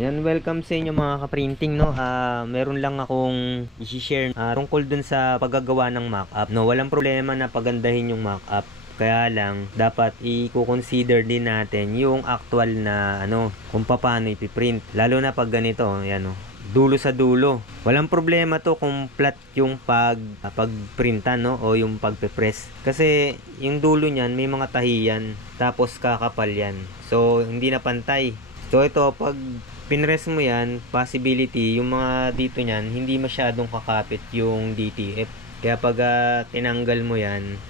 Yan, welcome sa inyo mga ka-printing, no. Meron lang akong i-share tungkol dun sa paggagawa ng mock-up, no. Walang problema na pagandahin yung mock-up. Kaya lang dapat i-consider din natin yung actual na kung paano ipiprint. Lalo na pag ganito, yan no. Dulo sa dulo. Walang problema to kung flat yung pagprintan, no, o yung pagpe-press. Kasi yung dulo niyan may mga tahiyan, tapos kakapal yan. So hindi na pantay. So ito, pag pinress mo yan, possibility yung mga dito niyan hindi masyadong kakapit yung DTF. Kaya pag tinanggal mo yan,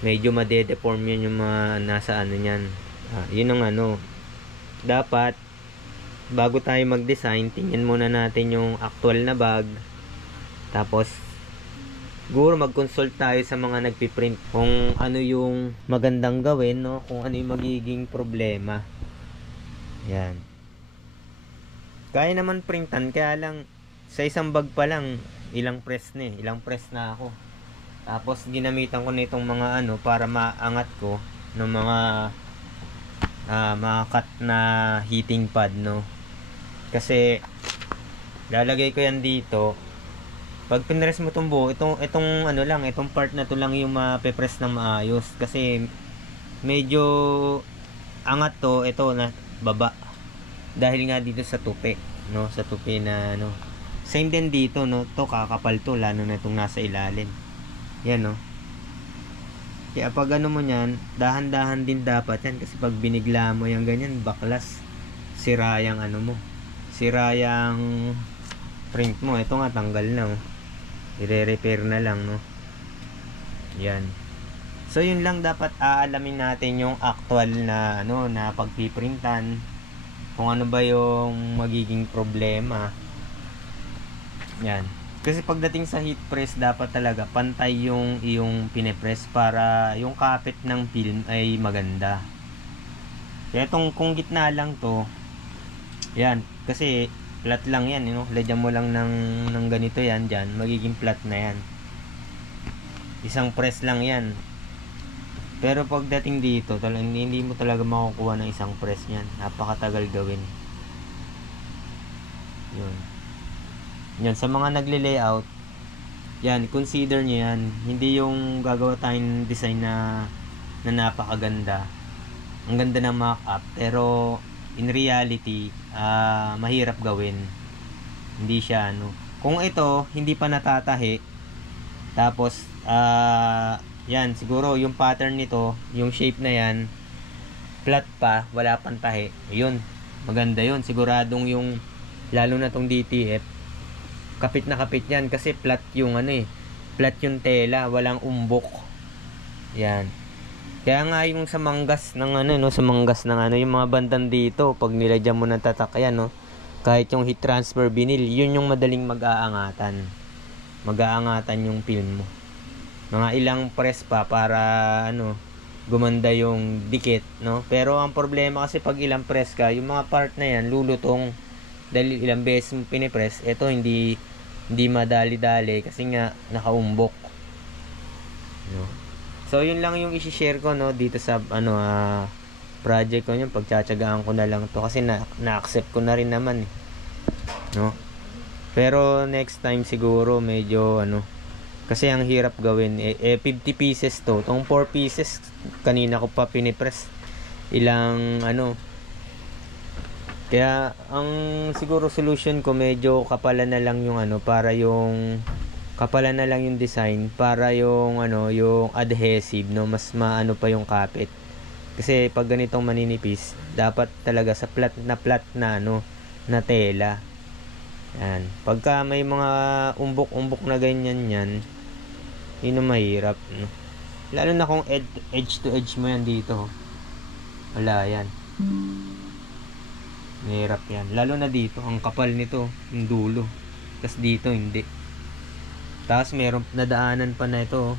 medyo madedeform yan yung mga nasa niyan. Yun ang dapat bago tayo mag-design, tingnan muna natin yung actual na bag. Tapos siguro mag-consult tayo sa mga nagpiprint kung ano yung magandang gawin, no? Kung ano yung magiging problema. Yan. Kaya naman printan, kaya lang sa isang bag pa lang ilang press na ako. Tapos ginamitan ko nitong mga para maangat ko ng mga cut na heating pad, no. Kasi lalagay ko yan dito. Pag pinress mo itong buo, itong part na to lang yung mape-press ng maayos, kasi medyo angat to, ito na baba. Dahil nga dito sa tupi, no, sa tupi na same din dito, no, to kakapal to, lalo na itong nasa ilalim. Yan, no. Kaya pag mo niyan, dahan-dahan din dapat yan, kasi pag binigla mo yung ganyan, baklas, sira yung mo, sira yung print mo. Ito nga tanggal na, oh. I-repair na lang, no. Yan. So yun lang, dapat aalamin natin yung actual na na pagpiprintan, kung ano ba yung magiging problema. Yan. Kasi pagdating sa heat press, dapat talaga pantay yung iyong pinipress para yung kapit ng film ay maganda. Kaya kung gitna lang to, yan, kasi flat lang yan, lagyan mo lang ng ganito yan dyan, magiging flat na yan. Isang press lang yan. Pero pagdating dito, hindi mo talaga makukuha ng isang press niyan. Napakatagal gawin. Yun. Yan, sa mga nagle-layout, yan, consider nyo yan. Hindi yung gagawa tayong design na napakaganda. Ang ganda ng mock-up, pero in reality, mahirap gawin. Hindi siya Kung ito, hindi pa natatahi, tapos, yan, siguro yung pattern nito, yung shape na yan, flat pa, wala pang tahi. Yun, maganda yun. Siguradong yung, lalo na tong DTF, kapit na kapit yan, kasi flat yung flat yung tela, walang umbok. Yan. Kaya nga yung sa manggas ng sa manggas ng yung mga bandan dito, pag nilagyan mo ng tatak yan, kahit yung heat transfer vinyl, yun yung madaling mag-aangatan. Mag-aangatan yung film mo. Mga ilang press pa para gumanda yung dikit, no. Pero ang problema kasi pag ilang press ka, yung mga part na yan lulutong dahil ilang beses mo pinipress. Ito hindi madali-dali kasi nga nakaumbok, no. So yun lang yung i-share ko, no, dito sa project ko. Yung pagtsatsagaan ko na lang to, kasi na-accept ko na rin naman, no. Pero next time siguro medyo kasi ang hirap gawin. 50 pieces to. Itong 4 pieces, kanina ko pa pinipress. Ilang Kaya, ang siguro solution ko, medyo kapalan na lang yung para yung kapalan na lang yung design, para yung yung adhesive, no, mas maano pa yung kapit. Kasi pag ganitong maninipis, dapat talaga sa flat na na tela. Yan. Pagka may mga umbok-umbok na ganyan yan, yun ang mahirap, no? Lalo na kung edge to edge mo yan dito, wala yan, mahirap yan. Lalo na dito, ang kapal nito, yung dulo, tas dito hindi. Tapos meron nadaanan pa na ito,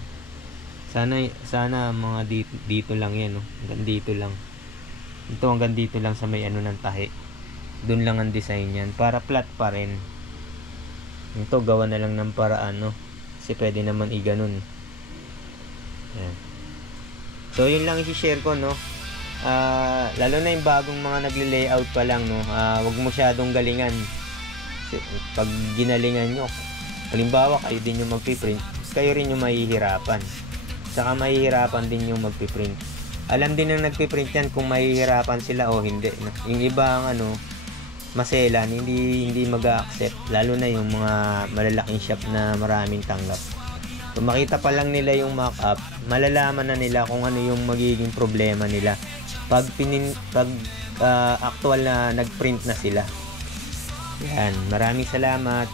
sana mga dito lang yan, hanggang dito lang. Ito hanggang dito lang sa may ng tahi, dun lang ang design yan, para flat pa rin. Ito gawa na lang ng paraan, kasi pwede naman i-ganon. Yan. So yun lang i-share ko, no. lalo na yung bagong mga nagle-layout pa lang, no, wag mo masyadong galingan. Pag ginalingan nyo, halimbawa kayo din yung magpiprint, kayo rin yung mahihirapan. Saka mahihirapan din yung magpiprint. Alam din ng nagpiprint yan kung mahihirapan sila o hindi. Yung ibang maselan, hindi mag-accept, lalo na yung mga malalaking shop na maraming tanggap. Kung makita pa lang nila yung mock-up, malalaman na nila kung ano yung magiging problema nila pag actual na nagprint na sila. Yan, maraming salamat.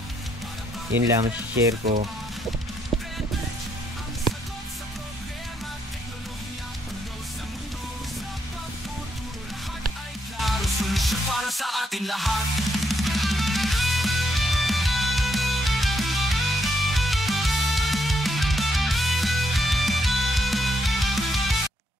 Yun lang share ko. Para sa atin lahat.